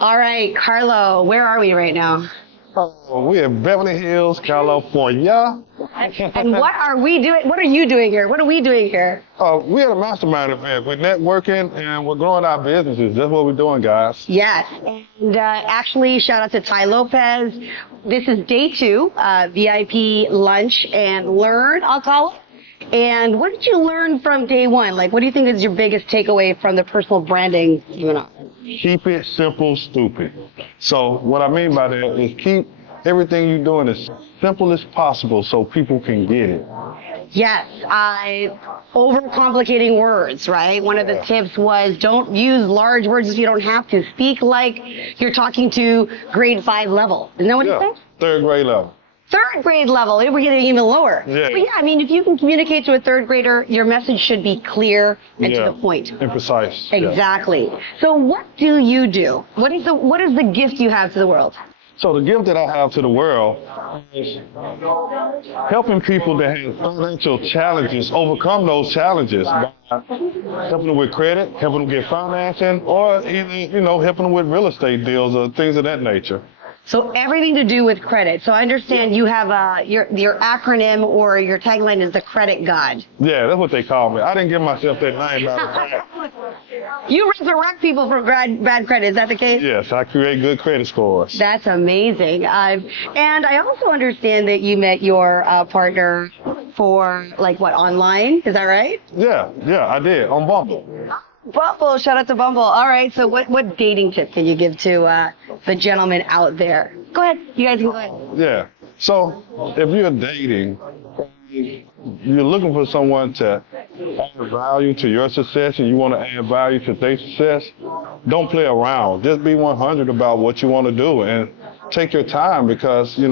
All right, Carlo, where are we right now? Oh, we're in Beverly Hills, California. And what are we doing? What are you doing here? What are we doing here? We're at a mastermind event. We're networking and we're growing our businesses. That's what we're doing, guys. Yes. And actually, shout out to Ty Lopez. This is day 2, VIP lunch and learn, I'll call it. And what did you learn from day 1? Like, what do you think is your biggest takeaway from the personal branding seminar? Keep it simple, stupid. So what I mean by that is keep everything you're doing as simple as possible so people can get it. Yes, overcomplicating words, right? One of the tips was don't use large words if you don't have to. Speak like you're talking to grade 5 level. Isn't that what you said? 3rd grade level. 3rd grade level, we're getting even lower. Yeah. But yeah, I mean, if you can communicate to a 3rd grader, your message should be clear and to the point. And precise. Exactly. So what do you do? What is the gift you have to the world? So the gift that I have to the world is helping people that have financial challenges overcome those challenges by helping them with credit, helping them get financing, or even, helping them with real estate deals or things of that nature. So everything to do with credit. So I understand you have your acronym or your tagline is the credit god. Yeah, that's what they call me. I didn't give myself that name. You resurrect people from bad credit. Is that the case? Yes, I create good credit scores. That's amazing. And I also understand that you met your partner for online? Is that right? Yeah, I did on Bumble. Bumble, shout out to Bumble. All right, so what dating tip can you give to the gentleman out there? Go ahead, you guys can go ahead. Yeah, so if you're dating, you're looking for someone to add value to your success and you want to add value to their success, don't play around. Just be 100 about what you want to do and take your time because, you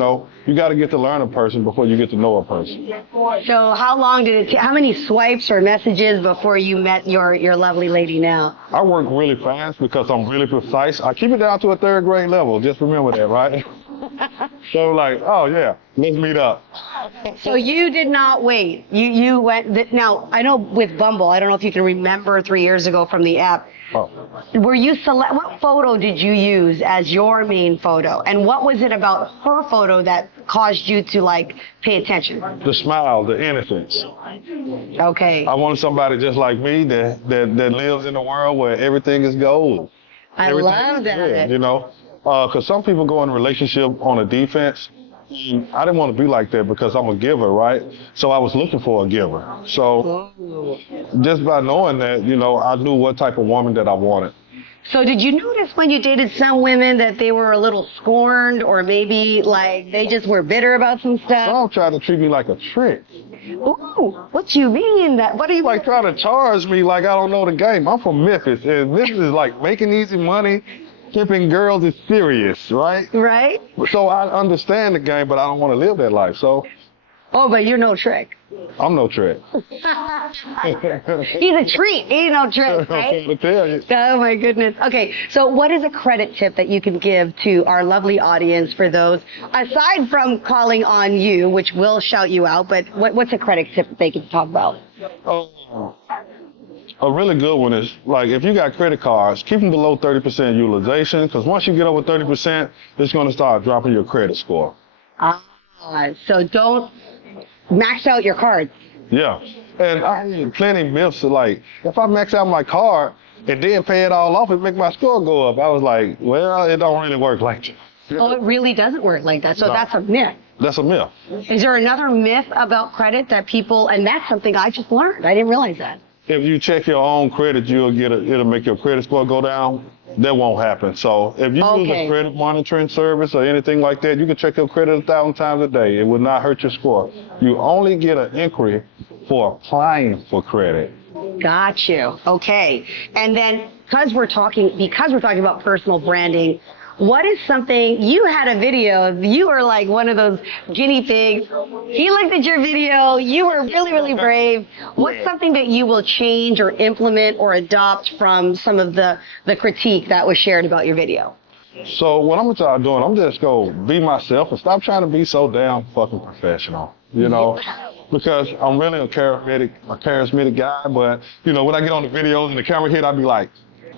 got to get to learn a person before you get to know a person. So how long did it take? How many swipes or messages before you met your lovely lady now? I work really fast because I'm really precise. I keep it down to a 3rd grade level. Just remember that, right? So oh yeah, let's meet up. So you did not wait. You went. Now I know with Bumble, I don't know if you can remember 3 years ago from the app. Oh. Were you what photo did you use as your main photo? And what was it about her photo that caused you to pay attention? The smile, the innocence. Okay. I wanted somebody just like me that lives in a world where everything is gold. I love that. Good, because some people go in a relationship on a defense. I didn't want to be like that because I'm a giver, right? So I was looking for a giver. So just by knowing that, I knew what type of woman that I wanted. So did you notice when you dated some women that they were a little scorned or maybe they just were bitter about some stuff? Some tried to treat me like a trick. Ooh, what do you mean? What are you trying to charge me like I don't know the game? I'm from Memphis, and Memphis is making easy money. Pimping girls is serious, right? Right. So I understand the game, but I don't want to live that life. So. Oh, but you're no trick. I'm no trick. He's a treat. He's no trick, right? I tell you. Oh my goodness. Okay, so what is a credit tip that you can give to our lovely audience for those, aside from calling on you, which will shout you out, but what's a credit tip that they can talk about? A really good one is, if you got credit cards, keep them below 30% utilization, because once you get over 30%, it's going to start dropping your credit score. So don't max out your cards. Yeah. And I hear plenty of myths if I max out my card and then pay it all off, it make my score go up. I was like, well, it don't really work like that. Oh, it really doesn't work like that. So No. That's a myth. That's a myth. Is there another myth about credit that people, and that's something I just learned. I didn't realize that. If you check your own credit, it'll make your credit score go down. That won't happen. So if you use a credit monitoring service or anything like that, you can check your credit 1,000 times a day. It will not hurt your score. You only get an inquiry for applying for credit. Got you. Okay. And then because we're talking about personal branding, what is something, you had a video, you were like one of those guinea pigs. He looked at your video, you were really, really brave. What's something that you will change or implement or adopt from some of the critique that was shared about your video? So what I'm gonna start doing, I'm just gonna be myself and stop trying to be so damn fucking professional, because I'm really a charismatic guy, but when I get on the videos and the camera hit, I'd be like,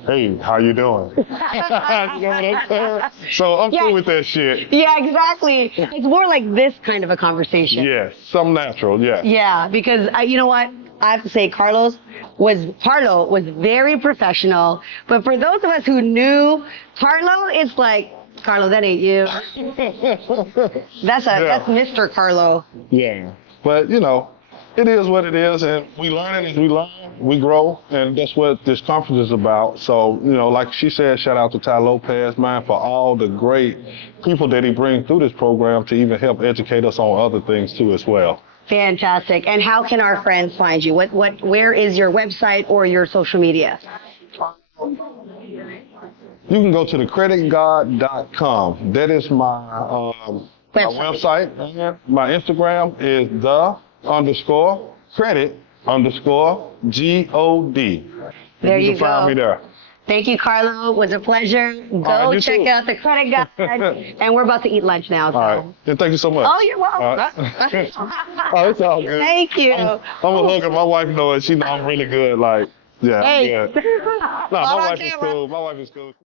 hey, how you doing? You know what I'm saying? So I'm Yeah. cool with that shit. Yeah, exactly. It's more like this kind of a conversation. Yes, some natural, yeah. Yeah, because you know what? I have to say, Carlo was very professional. But for those of us who knew Carlo, it's like, Carlo, that ain't you. That's Mr. Carlo. Yeah. But, you know, it is what it is, and we learn as we learn, we grow, and that's what this conference is about. So, you know, like she said, shout out to Ty Lopez, man, for all the great people that he brings through this program to even help educate us on other things too as well. Fantastic. And how can our friends find you? Where is your website or your social media? You can go to thecreditgod.com. That is my website. My Instagram is _credit_GOD. There you can find go. me there. Thank you, Carlo. It was a pleasure. Go you check too. out the Credit God. And we're about to eat lunch now. So. All right. And thank you so much. Oh, you're welcome. All right. Oh, it's all good. Thank you. I'm a hooker. My wife knows it. She know I'm really good. Like, yeah, Hey. I'm good. No, my wife is cool. My wife is cool.